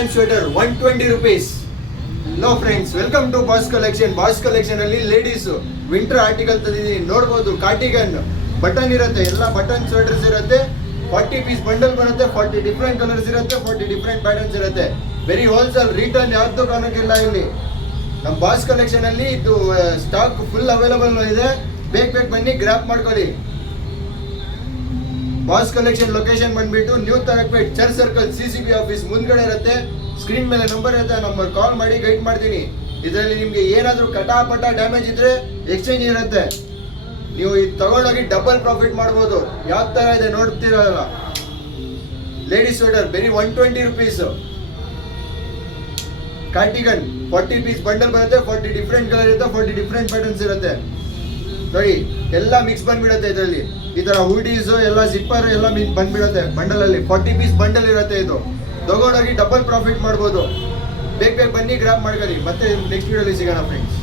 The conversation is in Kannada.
cotton sweater 120 rupees. Hello friends, welcome to Boss Collection. Boss Collection ಅಲ್ಲಿ ಲೇಡೀಸ್ ವಿಂಟರ್ ಆರ್ಟಿಕಲ್ ತಂದಿದ್ದೀನಿ. ನೋಡಬಹುದು ಕಾರ್ಟಿಗನ್ ಬಟನ್ ಇರುತ್ತೆ, ಎಲ್ಲ ಬಟನ್ ಸ್ವೆಟರ್ಸ್ ಇರುತ್ತೆ. 40 ಪೀಸ್ ಬಂಡಲ್ ಬರುತ್ತೆ, 40 ಡಿಫ್ರೆಂಟ್ ಕಲರ್ಸ್ ಇರುತ್ತೆ, 40 ಡಿಫ್ರೆಂಟ್ ಪ್ಯಾಟರ್ನ್ಸ್ ಇರುತ್ತೆ. ವೆರಿ ಹೋಲ್ಸೇಲ್, ರಿಟರ್ನ್ ಯಾವ್ದು ಕಾರಣಕ್ಕಿಲ್ಲ. ಇಲ್ಲಿ ನಮ್ಮ ಬಾಸ್ ಕಲೆಕ್ಷನ್ ಅಲ್ಲಿ ಇದು ಸ್ಟಾಕ್ ಫುಲ್ ಅವೈಲಬಲ್ ಇದೆ. ಬೇಕು ಬನ್ನಿ ಗ್ರಾಪ್ ಮಾಡ್ಕೊಳ್ಳಿ. ಬಾಸ್ ಕಲೆಕ್ಷನ್ ಲೊಕೇಶನ್ ಬಂದ್ಬಿಟ್ಟು new Tharakpet church circle CCB office ಮುಂದ್ಗಡೆ ಇರುತ್ತೆ. ಸ್ಕ್ರೀನ್ ಮೇಲೆ ನಂಬರ್ ಇರುತ್ತೆ, ನಂಬರ್ ಕಾಲ್ ಮಾಡಿ ಗೈಡ್ ಮಾಡ್ತೀನಿ. ಇದರಲ್ಲಿ ನಿಮ್ಗೆ ಏನಾದರೂ ಕಟಾಪಟ ಡ್ಯಾಮೇಜ್ ಇದ್ರೆ ಎಕ್ಸ್ಚೇಂಜ್ ಇರುತ್ತೆ. ನೀವು ಇದು ತಗೊಂಡೋಗಿ ಡಬಲ್ ಪ್ರಾಫಿಟ್ ಮಾಡ್ಬೋದು. ಯಾವ ತರ ಇದೆ ನೋಡ್ತಿರಲ್ಲ. ಲೇಡೀಸ್ ಸ್ವೆಟರ್ ಬರೀ 120 rupees. ಕಾರ್ಟಿಗನ್ 40 ಪೀಸ್ ಬಂಡಲ್ ಬರುತ್ತೆ, 40 ಡಿಫ್ರೆಂಟ್ ಕಲರ್ ಇರುತ್ತೆ, 40 ಡಿಫ್ರೆಂಟ್ ಪ್ಯಾಟರ್ನ್ಸ್ ಇರುತ್ತೆ. ನೋಡಿ ಎಲ್ಲ ಮಿಕ್ಸ್ ಬಂದ್ಬಿಡುತ್ತೆ. ಇದರಲ್ಲಿ ಈ ತರ ಹುಡೀಸ್ ಎಲ್ಲ ಜಿಪ್ಪರ್ ಎಲ್ಲ ಬಂದ್ಬಿಡುತ್ತೆ ಬಂಡಲ್ ಅಲ್ಲಿ. 40 ಪೀಸ್ ಬಂಡಲ್ ಇರುತ್ತೆ. ಇದು ತಗೊಂಡೋಗಿ ಡಬಲ್ ಪ್ರಾಫಿಟ್ ಮಾಡ್ಬೋದು. ಬೇಕು ಬನ್ನಿ ಗ್ರಾಪ್ ಮಾಡ್ಕೊಳ್ಳಿ. ಮತ್ತೆ ನೆಕ್ಸ್ಟ್ ವಿಡಿಯೋಲಿ ಸಿಗೋಣ ಫ್ರೆಂಡ್ಸ್.